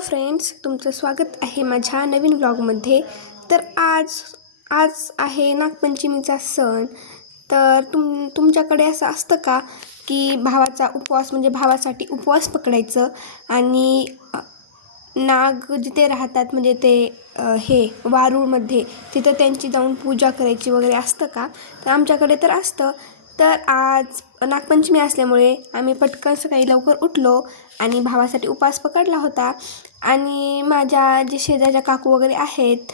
Friends, तुमचं स्वागत आहे माझ्या नवीन व्लॉगमध्ये। तर आज आहे नागपंचमीचा सण। तर तुमच्याकडे असं असतं का की भावाचा उपवास म्हणजे भावासाठी उपवास पकडायचं आणि नाग जिथे राहतात म्हणजे ते हे वारूळमध्ये तिथं त्यांची जाऊन पूजा करायची वगैरे असतं का? तर आमच्याकडे तर असतं। तर आज नागपंचमी असल्यामुळे आम्ही पटकन सकाळी लवकर उठलो आणि भावासाठी उपवास पकडला होता। आणि माझ्या जे शेजारच्या काकू वगैरे आहेत,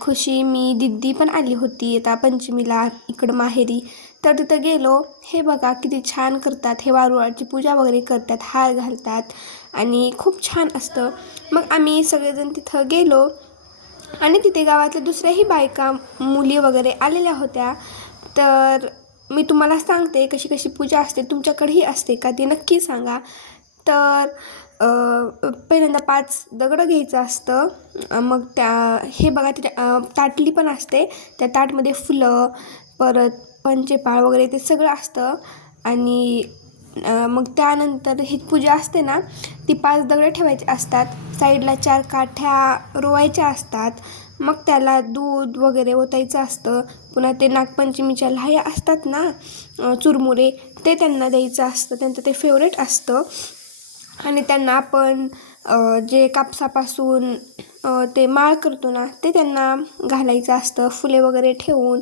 खुशी, मी, दिदी पण आली होती आता पंचमीला इकडं माहेरी। तर तिथं गेलो। हे बघा किती छान करतात, हे वारुळाची पूजा वगैरे करतात, हार घालतात आणि खूप छान असतं। मग आम्ही सगळेजण तिथं गेलो आणि तिथे गावातल्या दुसऱ्याही बायका, मुली वगैरे आलेल्या होत्या। तर मी तुम्हाला सांगते कशी कशी पूजा असते, तुमच्याकडेही असते का ते नक्की सांगा। तर पहिल्यांदा 5 दगडं घ्यायचं असतं। मग हे बघा त्याच्या ताटली पण असते, त्या ताटमध्ये फुलं, परत पंचेपाळ वगैरे ते सगळं असतं। आणि मग त्यानंतर ही पूजा असते ना, ती 5 दगडं ठेवायची असतात, साईडला 4 काठ्या रोवायच्या असतात। मग त्याला दूध वगैरे ओतायचं असतं। पुन्हा ते नागपंचमीच्या लाह्या असतात ना, चुरमुरे, ते त्यांना द्यायचं असतं, त्यांचं ते फेवरेट असतं। आणि त्यांना आपण जे कापसापासून ते माळ करतो ना, ते त्यांना घालायचं असतं, फुले वगैरे ठेवून।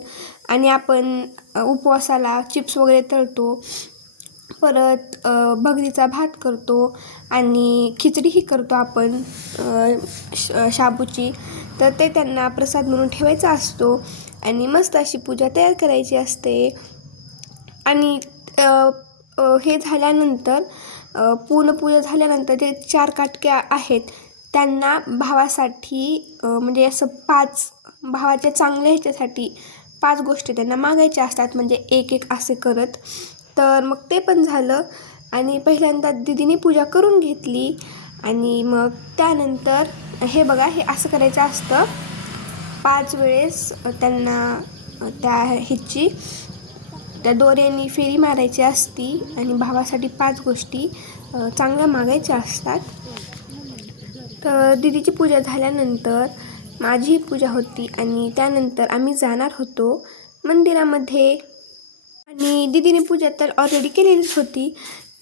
आणि आपण उपवासाला चिप्स वगैरे तळतो, परत भगरीचा भात करतो आणि खिचडीही करतो आपण शाबूची। तर ते त्यांना प्रसाद म्हणून ठेवायचा असतो आणि मस्त अशी पूजा तयार करायची असते। आणि हे झाल्यानंतर पूर्ण पूजा झाल्यानंतर जे 4 काटक्या आहेत त्यांना भावासाठी म्हणजे असं 5 भावाच्या चांगल्या ह्याच्यासाठी 5 गोष्टी त्यांना मागायच्या असतात, म्हणजे एक एक असे करत। तर मग ते पण झालं आणि पहिल्यांदा दीदीने पूजा करून घेतली। आणि मग त्यानंतर हे बघा, हे असं करायचं असतं, 5 वेळेस त्यांना त्या दोऱ्यांनी फेरी मारायची असती आणि भावासाठी 5 गोष्टी चांगल्या मागायच्या असतात। तर दीदीची पूजा झाल्यानंतर माझीही पूजा होती आणि त्यानंतर आम्ही जाणार होतो मंदिरामध्ये। आणि दीदीने पूजा तर ऑलरेडी केलेलीच होती।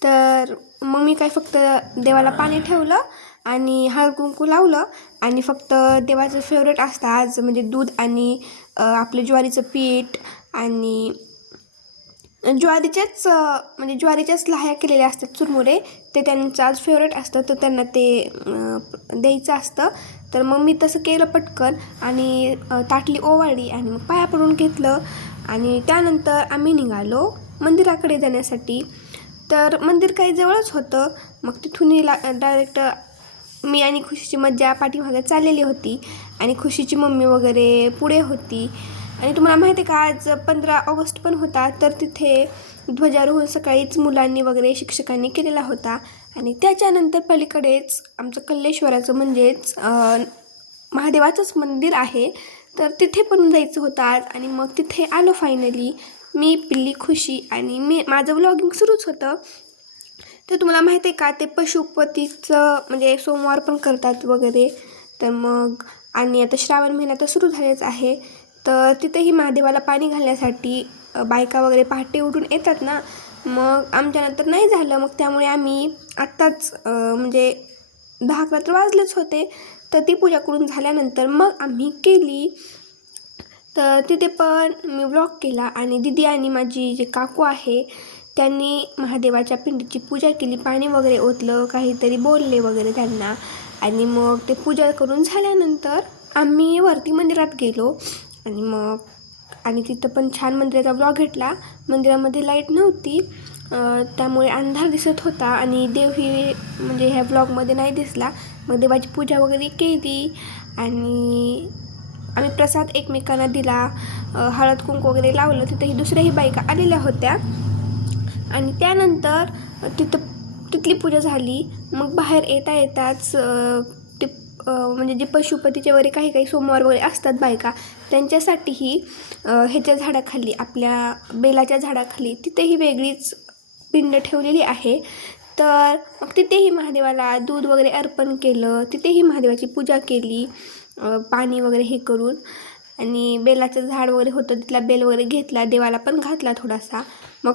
तर मग मी काय फक्त देवाला पाणी ठेवलं आणि हळद कुंकू लावलं आणि फक्त देवाचं फेवरेट असतं आज म्हणजे दूध आणि आपलं ज्वारीचं पीठ आणि ज्वारीच्याच लाह्या केलेल्या असतात, चुरमुरे, ते त्यांचं आज फेवरेट असतं, तर त्यांना ते द्यायचं असतं। तर मग मी तसं केलं पटकन आणि ताटली ओवाळली आणि मग पाया पडून घेतलं। आणि त्यानंतर आम्ही निघालो मंदिराकडे जाण्यासाठी। तर मंदिर काही जवळच होतं। मग तिथून डायरेक्ट मी आणि खुशीची मज्जा पाठीमागे चाललेली होती आणि खुशीची मम्मी वगैरे पुढे होती। आणि तुम्हाला माहिती आहे का, आज 15 ऑगस्ट पण होता, तर तिथे ध्वजारोहण सकाळीच मुलांनी वगैरे शिक्षकांनी केलेला होता। आणि त्याच्यानंतर पलीकडेच आमचं कल्लेश्वराचं म्हणजेच महादेवाचंच मंदिर आहे, तर तिथे पण जायचं होतं आज। आणि मग तिथे आलो फायनली, मी, पिल्ली, खुशी आणि माझं व्लॉगिंग सुरूच होतं। तर तुम्हाला माहिती आहे का, ते पशुपतीचं म्हणजे सोमवार पण करतात वगैरे। तर मग आणि आता श्रावण महिना तर सुरू झालेच आहे, तर तिथेही महादेवाला पाणी घालण्यासाठी बायका वगैरे पहाटे उठून येतात ना। मग आमच्यानंतर नाही झालं, मग त्यामुळे आम्ही आत्ताच म्हणजे 10-11 तर वाजलेच होते, तर ती पूजा करून झाल्यानंतर मग आम्ही केली। तर तिथे पण मी व्लॉग केला आणि दीदी आणि माझी जे काकू आहे त्यांनी महादेवाच्या पिंडीची पूजा केली, पाणी वगैरे ओतलं, काहीतरी बोलले वगैरे त्यांना। आणि मग ते पूजा करून झाल्यानंतर आम्ही वरती मंदिरात गेलो आणि तिथं पण छान मंदिराचा व्लॉग घेतला। मंदिरामध्ये लाईट नव्हती, त्यामुळे अंधार दिसत होता आणि देवही म्हणजे ह्या व्लॉगमध्ये नाही दिसला। मग देवाची पूजा वगैरे केली आणि आम्ही प्रसाद एकमेकांना दिला, हळद कुंकू वगैरे लावलं। तिथंही दुसऱ्याही बायका आलेल्या होत्या आणि त्यानंतर तिथली पूजा झाली। मग बाहेर येताच ते म्हणजे जे पशुपतीचे वगैरे काही सोमवार वगैरे असतात बायका, त्यांच्यासाठीही ह्याच्या झाडाखाली, आपल्या बेलाच्या झाडाखाली, तिथेही वेगळीच पिंड ठेवलेली आहे। तर मग तिथेही महादेवाला दूध वगैरे अर्पण केलं, तिथेही महादेवाची पूजा केली, पाणी वगैरे हे करून. आणि बेलाचं झाड वगैरे होतं, तिथला बेल वगैरे घेतला, देवाला पण घातला थोडासा. मग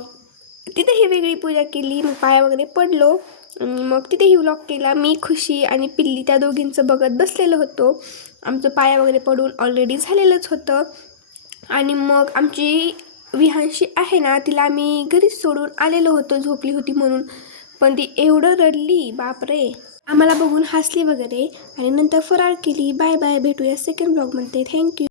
तिथेही वेगळी पूजा केली, मग पाया वगैरे पडलो. मग तिथेही व्लॉग केला. मी, खुशी आणि पिल्ली त्या दोघींचं बघत बसलेलो होतो. आमचं पाया वगैरे पडून ऑलरेडी झालेलंच होतं. आणि मग आमची विहांशी आहे ना, तिला आम्ही घरीच सोडून आलेलो होतो, झोपली होती म्हणून. पण ती एवढं रडली, बापरे. आम्हाला बघून हसली वगैरे आणि नंतर फराळ केली. बाय बाय, भेटूया सेकंड ब्लॉगमध्ये. थँक्यू.